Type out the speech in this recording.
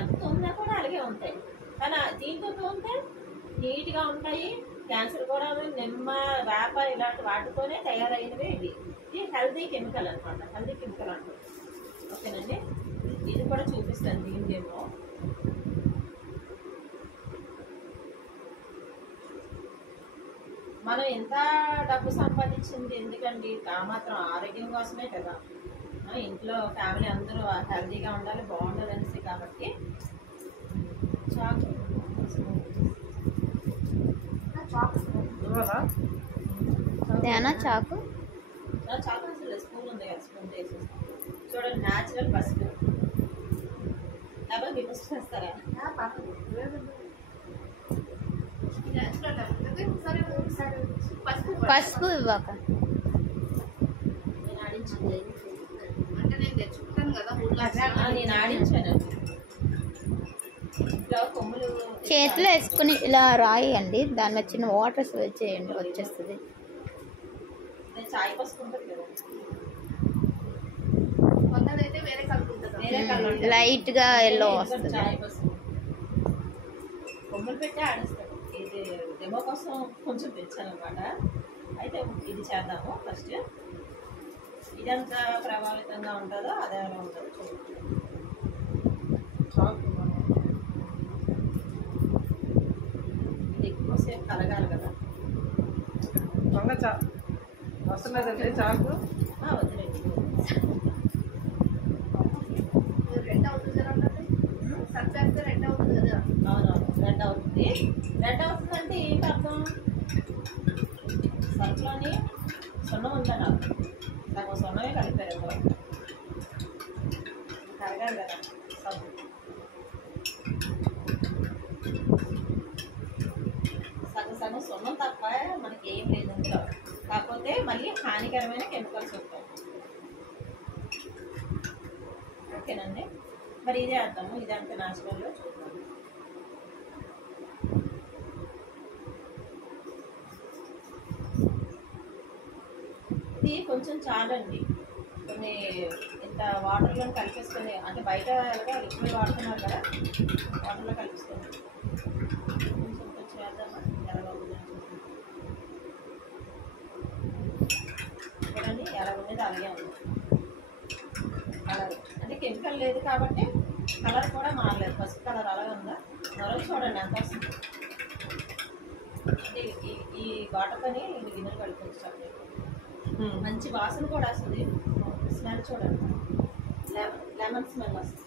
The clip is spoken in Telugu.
ఎంత ఉన్నా కూడా అలాగే ఉంటాయి. కానీ దీంతో తోమితే నీట్గా ఉంటాయి. క్యాన్సర్ కూడా నిమ్మ, వేప ఇలాంటి వాటితోనే తయారైనవి ఇవి. ఇది హెల్దీ కెమికల్ అనమాట, హెల్దీ కెమికల్ అంటారు. ఓకేనండి, ఇది కూడా చూపిస్తాను దీనికేమో. మనం ఎంత డబ్బు సంపాదించింది ఎందుకండి, మాత్రం ఆరోగ్యం కోసమే కదా. ఇంట్లో ఫ్యామిలీ అందరూ హెల్తీగా ఉండాలి, బాగుండాలి అనేసి. కాబట్టి చాకు చాకు చాకు అసలు స్పూన్ ఉంది కదా, స్పూన్ వేసేసి చూడండి. న్యాచురల్ పసుపు లేకపోతే మీరు పసుపు చేస్తారా? పసుపు ఇవ్వక నేను ఆడించింది అంటే నేను తెచ్చుకుంటాను కదా, నేను ఆడించాను. ఇంట్లో కొమ్ములు చేతిలో వేసుకుని ఇలా రాయండి, దాని మీద చిన్న వాటర్ చేయండి, వచ్చేస్తుంది. చాయ్ పసుపు ఉంటుంది కదా, కొందరైతే వేరే కలుపుకుంటారు, వేరే కలర్ లైట్ గా ఎల్లో వస్తుంది. చాయ్ పసుపు కొమ్ములు పెట్టి ఆడిస్తాడు. ఇది డెమో కోసం కొంచెం తెచ్చాను అనమాట. అయితే ఇది చేద్దాము ఫస్ట్. ఇదంతా ప్రభావితంగా ఉంటుందో అదే ఉంటుందో చూడండి. ఇది ఎక్కువసేపు కలగాలి కదా. వస్తున్నదండి చాకు. వద్దులేండి, రెడ్ అవుతుంది కదా, సర్ఫేస్తే రెడ్ అవుతుంది కదా. అవునవును, రెడ్ అవుతుంది. రెడ్ అవుతుందంటే ఏంటి అర్థం? సర్ఫ్లోని సున్నం ఉందా? నాకు సున్నమే కలిపారు ఎక్కువ. కరగాలి కదా సబ్బు. సగం సగం సున్నం తప్ప మనకి ఏం లేదు అందులో. కాకపోతే మళ్ళీ హానికరమైన కెమికల్స్ ఉంటాయి. ఓకేనండి, మరి ఇదే అర్థము. ఇది అంత న్యాచురల్లో చూద్దాం. ఇది కొంచెం చాలండి. కొన్ని ఇంత వాటర్లో కలిపేసుకొని, అంటే బయట ఎలాగా లిక్విడ్ వాడుతున్నారు కదా, వాటర్లో కలిపిస్తుంది. కొంచెం కొంచెం వేద్దామా, ఎలా ఉంది చూడండి. ఎలా ఉండేది అలాగే ఉంది. కలర్ అంటే కెమికల్ లేదు కాబట్టి కలర్ కూడా మారలేదు. పసుపు కలర్ అలాగే ఉందా? మరో చూడండి ఎంత వస్తుంది. అంటే ఈ వాటర్తోని ఇది గిన్నెలు కడుక్కొచ్చాను. మంచి వాసన కూడా వస్తుంది. స్మెల్ చూడండి, లెమన్ స్మెల్ వస్తుంది.